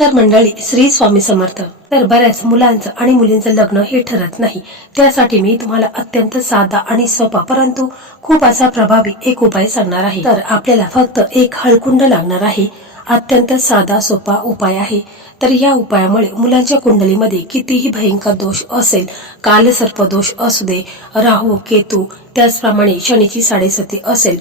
तर मंडळी, श्री स्वामी समर्थ. तर बऱ्याच मुलांचं आणि मुलींचं लग्न हे ठरत नाही. त्यासाठी मी तुम्हाला अत्यंत साधा आणि सोपा परंतु खूप असा प्रभावी एक उपाय सांगणार आहे. तर आपल्याला फक्त एक हळकुंड लागणार आहे. अत्यंत साधा सोपा उपाय आहे. तर या उपायामुळे मुलांच्या कुंडलीमध्ये कितीही भयंकर दोष असेल, कालसर्प दोष असू दे, राहू केतू, त्याचप्रमाणे शनीची साडेसती असेल,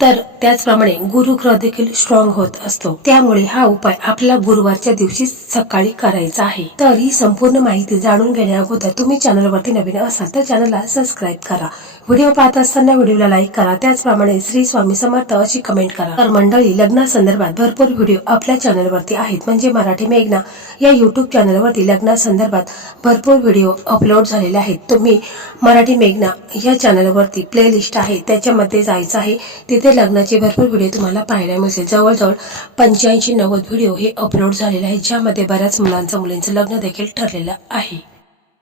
तर त्याचप्रमाणे गुरुग्रह देखील स्ट्रॉंग होत असतो. त्यामुळे हा उपाय आपल्याला गुरुवारच्या दिवशी सकाळी करायचा आहे. तर ही संपूर्ण माहिती जाणून घेण्या अगोदर तुम्ही चॅनलवरती नवीन असाल तर चॅनलला सबस्क्राईब करा. व्हिडिओ पाहत असताना व्हिडिओला लाईक करा. त्याचप्रमाणे श्री स्वामी समर्थ अशी कमेंट करा. तर मंडळी, लग्नासंदर्भात भरपूर व्हिडिओ आपल्या चॅनलवरती आहेत. म्हणजे मराठी मेघना या युट्यूब चॅनलवरती लग्नासंदर्भात भरपूर व्हिडिओ अपलोड झालेले आहेत. तुम्ही मराठी मेघना या चॅनलवरती प्लेलिस्ट आहे, त्याच्यामध्ये जायचं आहे. तिथे लग्नाचे भरपूर व्हिडिओ तुम्हाला पाहायला मिळतील. जवळजवळ 85-90 व्हिडिओ हे अपलोड झालेले आहेत, ज्यामध्ये बऱ्याच मुलींचं लग्न देखील ठरलेलं आहे.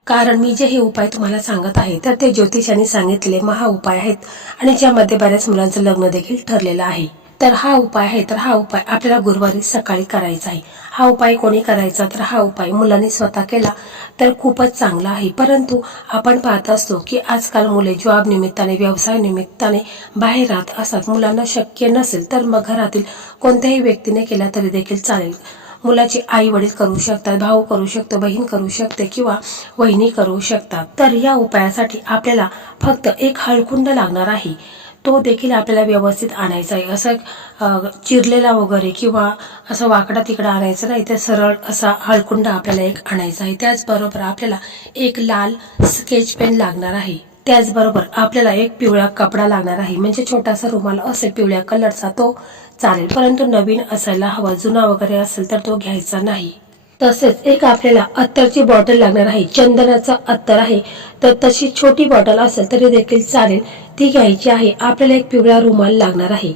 कारण मी जे हे उपाय तुम्हाला सांगत आहे तर ते ज्योतिषांनी सांगितलेले महा उपाय आहेत आणि ज्यामध्ये बऱ्याच मुलांचं लग्न देखील ठरलेलं आहे. तर हा उपाय आहे, तर हा उपाय आपल्याला गुरुवारी सकाळी करायचा आहे. हा उपाय कोणी करायचा, तर हा उपाय मुलांनी स्वतः केला तर खूपच चांगला आहे. परंतु आपण पाहत असतो की आजकाल मुले जॉब निमित्ताने, व्यवसाय निमित्ताने बाहेर राहत असतात. मुलांना शक्य नसेल तर मग घरातील कोणत्याही व्यक्तीने केला तरी देखील चालेल. मुलाचे आई वडील करू शकतात, भाऊ करू शकतो, बहीण करू शकते किंवा वहिनी करू शकतात. तर या उपायासाठी आपल्याला फक्त एक हळकुंड लागणार आहे. तो देखील आपल्याला व्यवस्थित आणायचा आहे. असं चिरलेला वगैरे किंवा असं वाकडा तिकडा आणायचं नाही, तर सरळ असा हळकुंड आपल्याला एक आणायचा आहे. त्याचबरोबर आपल्याला एक लाल स्केच पेन लागणार आहे. त्याचबरोबर आपल्याला एक पिवळा कपडा लागणार आहे. म्हणजे छोटासा रुमाल असेल पिवळ्या कलरचा तो चालेल, परंतु नवीन असायला हवा. जुना वगैरे असेल तर तो घ्यायचा नाही. तसेच एक आपल्याला अत्तरची बॉटल लागणार आहे. चंदनाचा अत्तर आहे, तर तशी छोटी बॉटल असेल तरी देखील चालेल, ती घ्यायची आहे. आपल्याला एक पिवळा रुमाल लागणार आहे.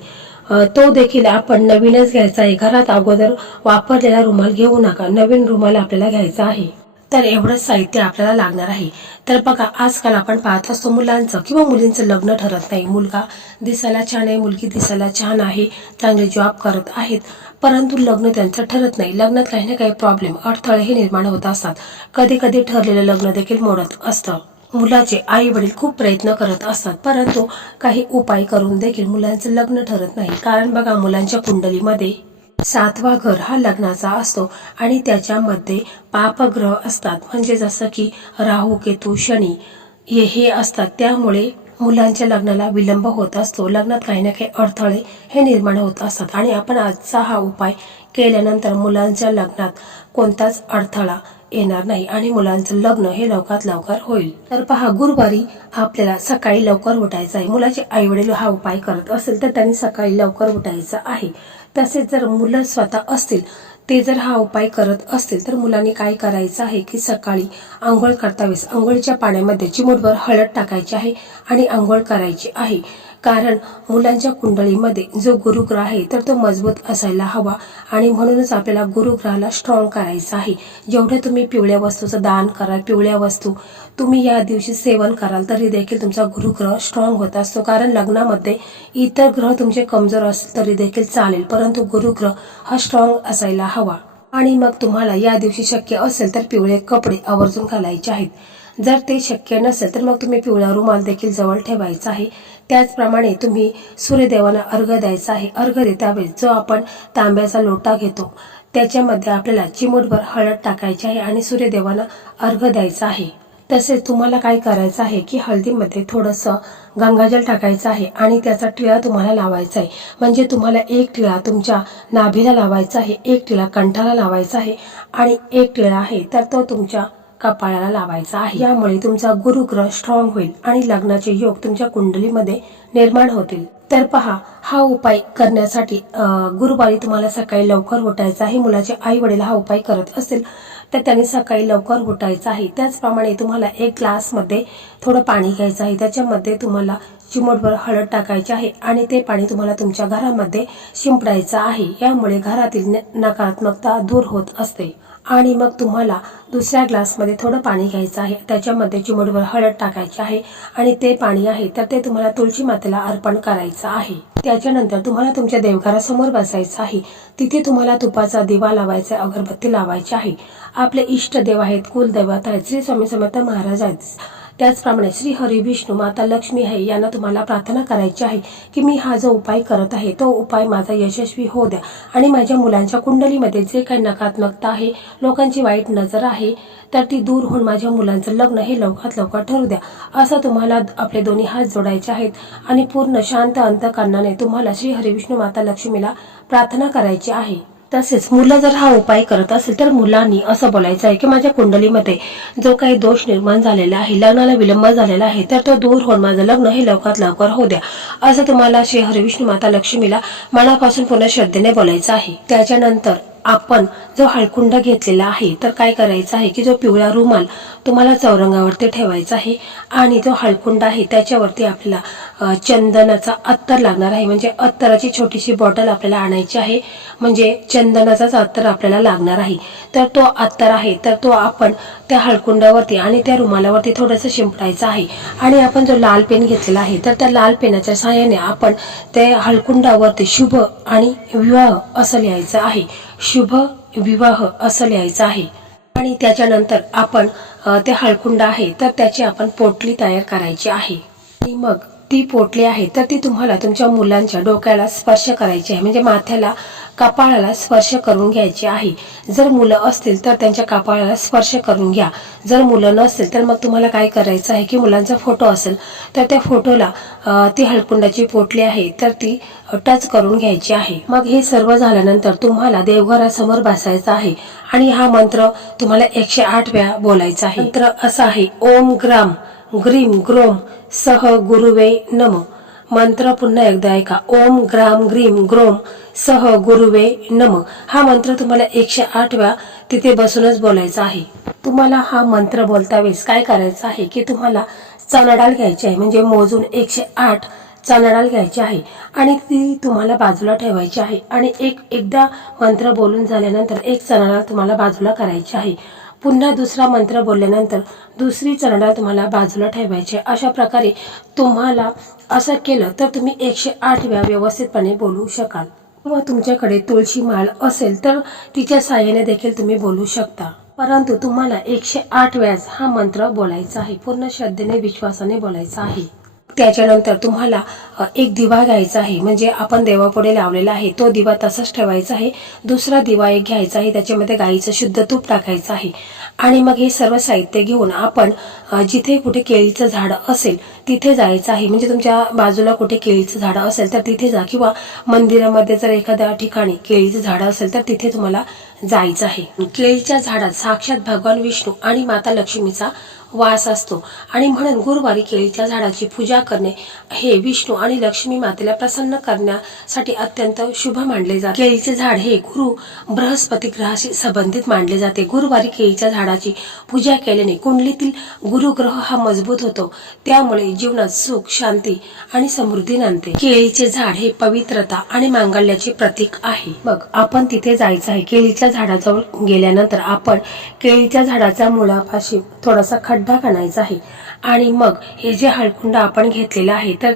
तो देखील आपण नवीनच घ्यायचा आहे. घरात अगोदर वापरलेला रुमाल घेऊ नका, नवीन रुमाल आपल्याला घ्यायचा आहे. तर एवढंच साहित्य आपल्याला लागणार आहे. तर बघा, आजकाल आपण पाहत असतो मुलांचं किंवा मुलींचं लग्न ठरत नाही. मुलगा दिसायला छान आहे, मुलगी दिसायला छान आहे, चांगले जॉब करत आहेत, परंतु लग्न त्यांचं ठरत नाही. लग्नात काही ना काही प्रॉब्लेम, अडथळे हे निर्माण होत असतात. कधी कधी ठरलेलं लग्न देखील मोडत असतं. मुलाचे आई वडील खूप प्रयत्न करत असतात, परंतु काही उपाय करून देखील मुलांचं लग्न ठरत नाही. कारण बघा, मुलांच्या कुंडलीमध्ये 7वा घर हा लग्नाचा असतो आणि त्याच्यामध्ये पापग्रह असतात. म्हणजे जसं की राहू केतू शनी हे असतात. त्यामुळे मुलांच्या लग्नाला विलंब होत असतो. लग्नात काही ना काही अडथळे हे निर्माण होत असतात आणि आपण आजचा हा उपाय केल्यानंतर मुलांच्या लग्नात कोणताच अडथळा येणार नाही आणि मुलांचं लग्न हे लवकरात लवकर होईल. तर पहा, गुरुवारी आपल्याला सकाळी लवकर उठायचं आहे. मुलाचे आई वडील हा उपाय करत असेल तर त्यांनी सकाळी लवकर उठायचं आहे. तसेच जर मुलं स्वतः असतील, ते जर हा उपाय करत असतील तर मुलांनी काय करायचं आहे की सकाळी आंघोळ करतावेळेस आंघोळीच्या पाण्यामध्ये चिमूटभर हळद टाकायची आहे आणि आंघोळ करायची आहे. कारण मुलांच्या कुंडलीमध्ये जो गुरुग्रह आहे तर तो मजबूत असायला हवा आणि म्हणूनच आपल्याला गुरुग्रहाला स्ट्रॉंग करायचं आहे. जेवढे तुम्ही पिवळ्या वस्तूचं दान कराल, पिवळ्या वस्तू तुम्ही या दिवशी सेवन कराल, तरी देखील तुमचा गुरुग्रह स्ट्रॉंग होत असतो. कारण लग्नामध्ये इतर ग्रह तुमचे कमजोर असतील तरी देखील चालेल, परंतु गुरुग्रह हा स्ट्रॉंग असायला हवा. आणि मग तुम्हाला या दिवशी शक्य असेल तर पिवळे कपडे आवर्जून घालायचे आहेत. जर ते शक्य नसेल तर मग तुम्ही पिवळा रुमाल देखील जवळ ठेवायचा आहे. त्याचप्रमाणे तुम्ही सूर्यदेवाला अर्घ्य द्यायचा आहे. अर्घ्य देतावेळेस जो आपण तांब्याचा लोटा घेतो त्याच्यामध्ये आपल्याला चिमूटभर हळद टाकायची आहे आणि सूर्यदेवाला अर्घ्य द्यायचा आहे. तसेच तुम्हाला काय करायचं आहे की हळदीमध्ये थोडंसं गंगाजल टाकायचं आहे आणि त्याचा टिळा तुम्हाला लावायचा आहे. म्हणजे तुम्हाला एक टिळा तुमच्या नाभीला लावायचा आहे, एक टिळा कंठाला लावायचा आहे आणि एक टिळा आहे तर तो तुमच्या कपाळाला लावायचा आहे. यामुळे तुमचा गुरुग्रह स्ट्रॉंग होईल आणि लग्नाचे योग तुमच्या कुंडलीमध्ये निर्माण होतील. तर पहा, हा उपाय करण्यासाठी गुरुवारी तुम्हाला सकाळी लवकर उठायचं आहे. मुलाचे आई वडील हा उपाय करत असतील तर त्यांनी सकाळी लवकर उठायचं आहे. त्याचप्रमाणे तुम्हाला एक ग्लासमध्ये थोडं पाणी घ्यायचं आहे. त्याच्यामध्ये तुम्हाला चिमूटभर हळद टाकायची आहे आणि ते पाणी तुम्हाला तुमच्या घरामध्ये शिंपडायचं आहे. यामुळे घरातील नकारात्मकता दूर होत असते. आणि मग तुम्हाला दुसऱ्या ग्लासमध्ये थोडं पाणी घ्यायचं आहे. त्याच्यामध्ये चिमूटभर हळद टाकायची आहे आणि ते पाणी आहे तर ते तुम्हाला तुळशी मातेला अर्पण करायचं आहे. त्याच्यानंतर तुम्हाला तुमच्या देवघरासमोर बसायचं आहे. तिथे तुम्हाला तुपाचा दिवा लावायचा, अगरबत्ती लावायची आहे. आपले इष्ट देव आहेत, कुलदैवत आहेत, श्री स्वामी समर्थ महाराज आहेत, त्याचप्रमाणे श्री हरी विष्णू माता लक्ष्मी आहे यांना तुम्हाला प्रार्थना करायची आहे की मी हा जो उपाय करत आहे तो उपाय माझा यशस्वी होऊ द्या आणि माझ्या मुलांच्या कुंडलीमध्ये जे काही नकारात्मकता आहे, लोकांची वाईट नजर आहे, तर ती दूर होऊन माझ्या मुलांचं लग्न हे लवकरात लवकर ठरू द्या. असं तुम्हाला आपले दोन्ही हात जोडायचे आहेत आणि पूर्ण शांत अंतःकरणाने तुम्हाला श्री हरी विष्णू माता लक्ष्मीला प्रार्थना करायची आहे. तसेच मुलं जर हा उपाय करत असेल तर मुलांनी असं बोलायचं आहे की माझ्या कुंडलीमध्ये जो काही दोष निर्माण झालेला आहे, लग्नाला विलंब झालेला आहे, तर तो दूर होऊन माझं लग्न हे लवकरात लवकर होऊ द्या. असं तुम्हाला श्री हरी विष्णू माता लक्ष्मीला मनापासून पूर्ण श्रद्धेने बोलायचं आहे. त्याच्यानंतर आपण जो हळकुंड घेतलेला आहे तर काय करायचं आहे की जो पिवळा रुमाल तुम्हाला चौरंगावरती ठेवायचा आहे आणि जो हळकुंड आहे त्याच्यावरती आपल्याला चंदनाचा अत्तर लागणार आहे. म्हणजे अत्तराची छोटीशी बॉटल आपल्याला आणायची आहे. म्हणजे चंदनाचाच अत्तर आपल्याला लागणार आहे. तर तो अत्तर आहे तर तो आपण त्या हळकुंडावरती आणि त्या रुमालावरती थोडंसं शिंपडायचं आहे. आणि आपण जो लाल पेन घेतलेला आहे तर त्या लाल पेनाच्या सहाय्याने आपण त्या हळकुंडावरती शुभ आणि विवाह असं लिहायचं आहे. शुभ विवाह असं लिहायचं आहे. आणि त्याच्यानंतर आपण ते हळकुंड आहे तर त्याची आपण पोटली तयार करायची आहे. आणि मग ती पोटली आहे तर ती तुम्हाला तुमच्या मुलांच्या डोक्याला स्पर्श करायची आहे. म्हणजे माथ्याला, कपाळाला स्पर्श करून घ्यायची आहे. जर मुलं असतील तर त्यांच्या कपाळाला स्पर्श करून घ्या. जर मुलं नसतील तर मग तुम्हाला काय करायचं आहे की मुलांचा फोटो असेल तर त्या फोटोला ती हळकुंडाची पोटली आहे तर ती टच करून घ्यायची आहे. मग हे सर्व झाल्यानंतर तुम्हाला देवघरासमोर बसायचं आहे आणि हा मंत्र तुम्हाला 108 वेळा बोलायचा आहे. मंत्र असा आहे, ओम ग्राम ग्रीम ग्रोम सह गुरुवे नम. मंत्र पुन्हा एकदा ऐका, ओम ग्राम ग्रीम ग्रोम सह गुरुवे नम. हा मंत्र तुम्हाला 108 वेळा तिथे बसूनच बोलायचा आहे. तुम्हाला हा मंत्र बोलता वेळेस काय करायचं आहे की तुम्हाला चणा डाळ घ्यायची आहे. म्हणजे मोजून 108 चणा डाळ घ्यायची आहे आणि ती तुम्हाला बाजूला ठेवायची आहे. आणि एकदा मंत्र बोलून झाल्यानंतर एक चणा डाळ तुम्हाला बाजूला करायची आहे. पुन्हा दुसरा मंत्र बोलल्यानंतर दुसरी चणा डाळ तुम्हाला बाजूला ठेवायची. अशा प्रकारे तुम्हाला असं केलं तर तुम्ही 108 वेळा व्यवस्थितपणे बोलू शकाल. किंवा तुमच्याकडे तुळशी माळ असेल तर तिच्या साहाय्याने देखील तुम्ही बोलू शकता. परंतु तुम्हाला 108 वेळा हा मंत्र बोलायचा आहे. पूर्ण श्रद्धेने, विश्वासाने बोलायचा आहे. त्याच्यानंतर तुम्हाला एक दिवा घ्यायचा आहे. म्हणजे आपण देवापुढे लावलेला आहे तो दिवा तसाच ठेवायचा आहे. दुसरा दिवा एक घ्यायचा आहे, त्याच्यामध्ये गाईचं शुद्ध तूप टाकायचं आहे. आणि मग हे सर्व साहित्य घेऊन आपण जिथे कुठे केळीचं झाड असेल तिथे जायचं आहे. म्हणजे तुमच्या बाजूला कुठे केळीचं झाड असेल तर तिथे जा, किंवा मंदिरामध्ये जर एखाद्या ठिकाणी केळीचं झाड असेल तर तिथे तुम्हाला जायचं आहे. केळीच्या झाडात साक्षात भगवान विष्णू आणि माता लक्ष्मीचा वास असतो आणि म्हणून गुरुवारी केळीच्या झाडाची पूजा करणे हे विष्णू आणि लक्ष्मी मातेला प्रसन्न करण्यासाठी अत्यंत शुभ मानले जाते. केळीचे झाड हे गुरु बृहस्पती ग्रहाशी संबंधित मानले जाते. गुरुवारी केळीच्या झाडाची पूजा केल्याने कुंडलीतील गुरुग्रह हा मजबूत होतो, त्यामुळे जीवनात सुख, शांती आणि समृद्धी नांदते. केळीचे झाड हे पवित्रता आणि मांगल्याचे प्रतीक आहे. मग आपण तिथे जायचं आहे. केळीच्या झाडाजवळ गेल्यानंतर आपण केळीच्या झाडाच्या मुळापाशी थोडासा खड्डा खणायचा आहे आणि मग हे जे हळकुंड आपण घेतलेला आहे तर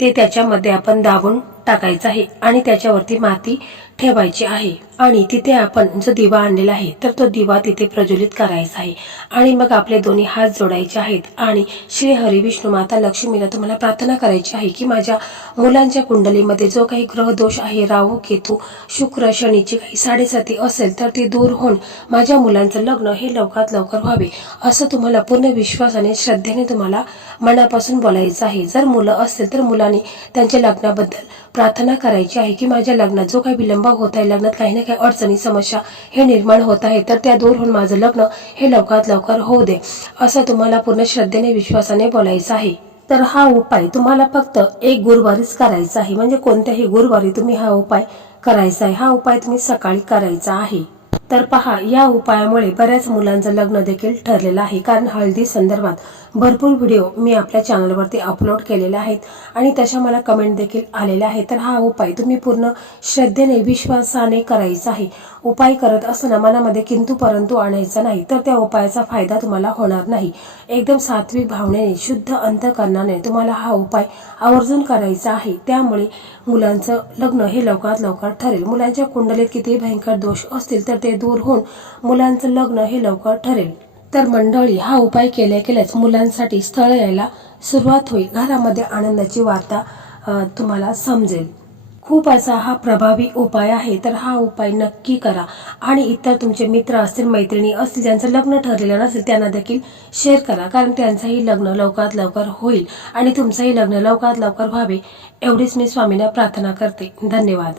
त्याच्यामध्ये आपण दाबून टाकायचं आहे आणि त्याच्यावरती माती ठेवायची आहे. आणि तिथे आपण जो दिवा आणलेला आहे तर तो दिवा तिथे प्रज्वलित करायचा आहे. आणि मग आपले दोन्ही हात जोडायचे आहेत आणि श्री हरी विष्णू माता लक्ष्मीला तुम्हाला प्रार्थना करायची आहे की माझ्या मुलांच्या कुंडलीमध्ये जो काही ग्रह दोष आहे, राहू, केतू, शुक्र, शनीची काही साडेसाती असेल तर ते दूर होऊन माझ्या मुलांचं लग्न हे लवकरात लवकर व्हावे. असं तुम्हाला पूर्ण विश्वासाने, श्रद्धेने तुम्हाला मनापासून बोलायचं आहे. जर मुलं असतील तर मुलांनी त्यांच्या लग्नाबद्दल प्रार्थना करायची आहे की माझ्या लग्नात जो काही विलंब होत आहे, लग्नात काही ना काही अडचणी, समस्या हे निर्माण होत आहे तर त्या दूर होऊन माझं लग्न हे लवकरात लवकर होऊ दे. असं तुम्हाला पूर्ण श्रद्धेने, विश्वासाने बोलायचं आहे. तर हा उपाय तुम्हाला फक्त एक गुरुवारीच करायचा आहे. म्हणजे कोणत्याही गुरुवारी तुम्ही हा उपाय करायचा आहे. हा उपाय तुम्ही सकाळी करायचा आहे. तर पहा, या उपायामुळे बऱ्याच मुलांचं लग्न देखील ठरलेलं आहे. कारण हळदी संदर्भात भरपूर व्हिडिओ मी आपल्या चॅनलवरती अपलोड केलेले आहेत आणि तशा मला कमेंट देखील आलेल्या आहेत। तर हा उपाय तुम्ही पूर्ण श्रद्धेने विश्वासाने करायचा आहे। उपाय करत असताना मनामध्ये किंतु परंतु आणायचा नाही, तर त्या उपायाचा फायदा तुम्हाला होणार नाही। एकदम सात्विक भावनेने शुद्ध अंतःकरणाने तुम्हाला हा उपाय आवर्जून करायचा आहे। त्यामुळे मुलांचं लग्न हे लवकरात लवकर ठरेल। मुलांच्या कुंडलीत किती भयंकर दोष असतील तर ते दूर होऊन मुलांचं लग्न हे लवकर ठरेल। तर मंडळी, हा उपाय केल्याच मुलांसाठी स्थळ यायला सुरुवात होईल। घरामध्ये आनंदाची वार्ता तुम्हाला समजेल। खूप असा हा प्रभावी उपाय आहे। तर हा उपाय नक्की करा आणि इतर तुमचे मित्र असतील, मैत्रिणी असतील ज्यांचं लग्न ठरलेलं नसेल त्यांना देखील शेअर करा, कारण त्यांचंही लग्न लवकरात लवकर होईल आणि तुमचंही लग्न लवकरात लवकर व्हावे एवढीच मी स्वामींना प्रार्थना करते। धन्यवाद।